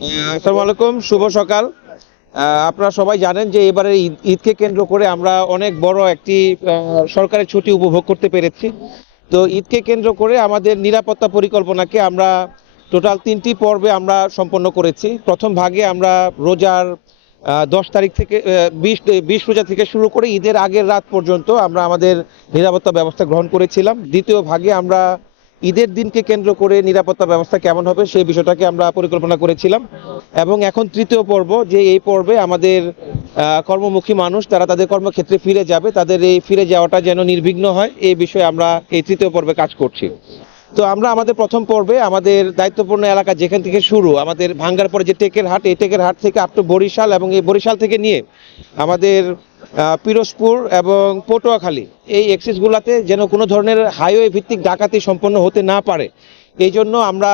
আসসালামু শুভ সকাল। আপনারা সবাই জানেন যে এবারে ঈদ- ঈদকে কেন্দ্র করে আমরা অনেক বড় একটি সরকারের ছুটি উপভোগ করতে পেরেছি। তো ঈদকে কেন্দ্র করে আমাদের নিরাপত্তা পরিকল্পনাকে আমরা টোটাল তিনটি পর্বে আমরা সম্পন্ন করেছি। প্রথম ভাগে আমরা রোজার দশ তারিখ থেকে বিশ বিশ রোজা থেকে শুরু করে ঈদের আগের রাত পর্যন্ত আমরা আমাদের নিরাপত্তা ব্যবস্থা গ্রহণ করেছিলাম। দ্বিতীয় ভাগে আমরা ঈদের দিনকে কেন্দ্র করে নিরাপত্তা ব্যবস্থা কেমন হবে সেই বিষয়টাকে আমরা পরিকল্পনা করেছিলাম। এবং এখন তৃতীয় পর্ব, যে এই পর্বে আমাদের কর্মমুখী মানুষ, তারা তাদের কর্মক্ষেত্রে ফিরে যাবে। তাদের এই ফিরে যাওয়াটা যেন নির্বিঘ্ন হয় এই বিষয়ে আমরা এই তৃতীয় পর্বে কাজ করছি। তো আমরা আমাদের প্রথম পর্বে আমাদের দায়িত্বপূর্ণ এলাকা যেখান থেকে শুরু, আমাদের ভাঙ্গার পরে যে টেকের হাট, এই টেকের হাট থেকে আপ টু বরিশাল এবং এই বরিশাল থেকে নিয়ে আমাদের পিরোজপুর এবং পটুয়াখালী, এই এক্সিসগুলোতে যেন কোনো ধরনের হাইওয়ে ভিত্তিক ডাকাতি সম্পন্ন হতে না পারে। এই জন্য আমরা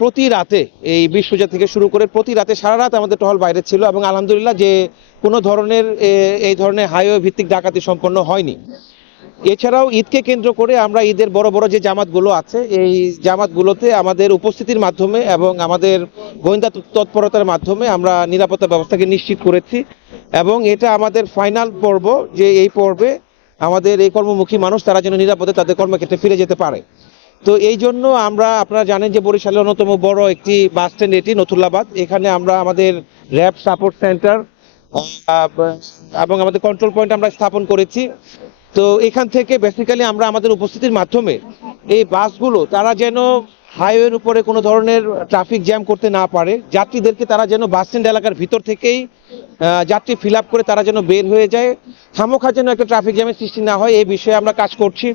প্রতি রাতে এই বিশ্বজা থেকে শুরু করে প্রতি রাতে সারা রাত আমাদের টহল বাইরে ছিল এবং আলহামদুলিল্লাহ যে কোনো ধরনের এই ধরনের হাইওয়ে ভিত্তিক ডাকাতি সম্পন্ন হয়নি। এছাড়াও ঈদকে কেন্দ্র করে আমরা ঈদের বড় বড় যে জামাতগুলো আছে, এই জামাতগুলোতে আমাদের উপস্থিতির মাধ্যমে এবং আমাদের গোয়েন্দা তৎপরতার মাধ্যমে আমরা নিরাপত্তা ব্যবস্থাকে নিশ্চিত করেছি এবং এটা আমাদের ফাইনাল পর্ব যে এই পর্বে আমাদের এই কর্মমুখী মানুষ তারা যেন নিরাপদে তাদের কর্মক্ষেত্রে ফিরে যেতে পারে। তো এই জন্য আমরা, আপনারা জানেন যে বরিশালের অন্যতম বড় একটি বাস স্ট্যান্ড এটি নথুল্লাবাদ এখানে আমরা আমাদের র্যাব সাপোর্ট সেন্টার এবং আমাদের কন্ট্রোল পয়েন্ট আমরা স্থাপন করেছি। তো এখান থেকে বেসিক্যালি আমরা আমাদের উপস্থিতির মাধ্যমে এই বাসগুলো তারা যেন হাইওয়ের উপরে কোনো ধরনের ট্রাফিক জ্যাম করতে না পারে, যাত্রীদেরকে তারা যেন বাস স্ট্যান্ড এলাকার ভিতর থেকেই যাত্রী ফিল আপ করে তারা যেন বের হয়ে যায়। খামোখা যেন একটা ট্রাফিক জ্যামের সৃষ্টি না হয়, এই বিষয়ে আমরা কাজ করছি।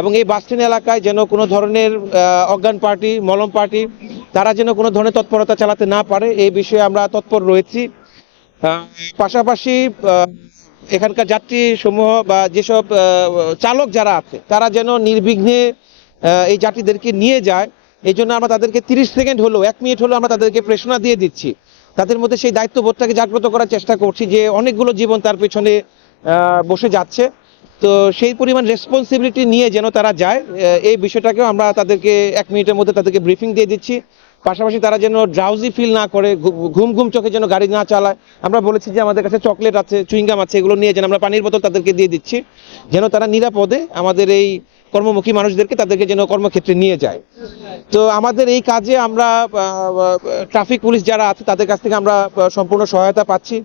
এবং এই বাস স্ট্যান্ড এলাকায় যেন কোনো ধরনের অজ্ঞান পার্টি মলম পার্টি তারা যেন কোনো ধরনের তৎপরতা চালাতে না পারে, এই বিষয়ে আমরা তৎপর রয়েছি। পাশাপাশি এখানকার যাত্রী সমূহ বা যেসব চালক যারা আছে, তারা যেন নির্বিঘ্নে এই যাত্রীদেরকে নিয়ে যায়। এই জন্য আমরা তাদেরকে তিরিশ সেকেন্ড হলো এক মিনিট হলো আমরা তাদেরকে প্রেরণা দিয়ে দিচ্ছি। তাদের মধ্যে সেই দায়িত্ববোধটাকে জাগ্রত করার চেষ্টা করছি যে অনেকগুলো জীবন তার পেছনে বসে যাচ্ছে। তো সেই পরিমাণ রেসপন্সিবিলিটি নিয়ে যেন তারা যায় এই বিষয়টাকেও আমরা তাদেরকে এক মিনিটের মধ্যে তাদেরকে ব্রিফিং দিয়ে দিচ্ছি। পাশাপাশি তারা যেন ড্রাউজি ফিল না করে ঘুম ঘুম চোখে যেন গাড়ি না চালায়। আমরা বলেছি যে আমাদের কাছে চকলেট আছে চুইংগাম আছে, এগুলো নিয়ে যেন আমরা পানির বোতল তাদেরকে দিয়ে দিচ্ছি, যেন তারা নিরাপদে আমাদের এই কর্মমুখী মানুষদেরকে তাদেরকে যেন কর্মক্ষেত্রে নিয়ে যায়। তো আমাদের এই কাজে আমরা ট্রাফিক পুলিশ যারা আছে, তাদের কাছ থেকে আমরা সম্পূর্ণ সহায়তা পাচ্ছি।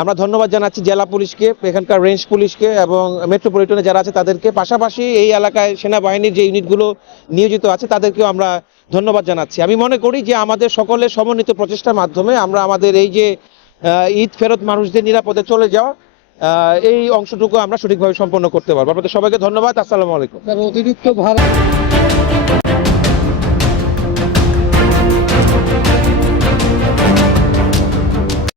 আমরা ধন্যবাদ জানাচ্ছি জেলা পুলিশকে, এখানকার রেঞ্জ পুলিশকে এবং মেট্রোপলিটনে যারা আছে তাদেরকে। পাশাপাশি এই এলাকায় সেনাবাহিনীর যে ইউনিটগুলো নিয়োজিত আছে তাদেরকেও আমরা ধন্যবাদ জানাচ্ছি। আমি মনে করি যে আমাদের সকলের সমন্বিত প্রচেষ্টার মাধ্যমে আমরা আমাদের এই যে ঈদ ফেরত মানুষদের নিরাপদে চলে যাওয়া এই অংশটুকু আমরা সঠিকভাবে সম্পন্ন করতে পারব। আপনাদের সবাইকে ধন্যবাদ। আসসালামু আলাইকুম। অতিরিক্ত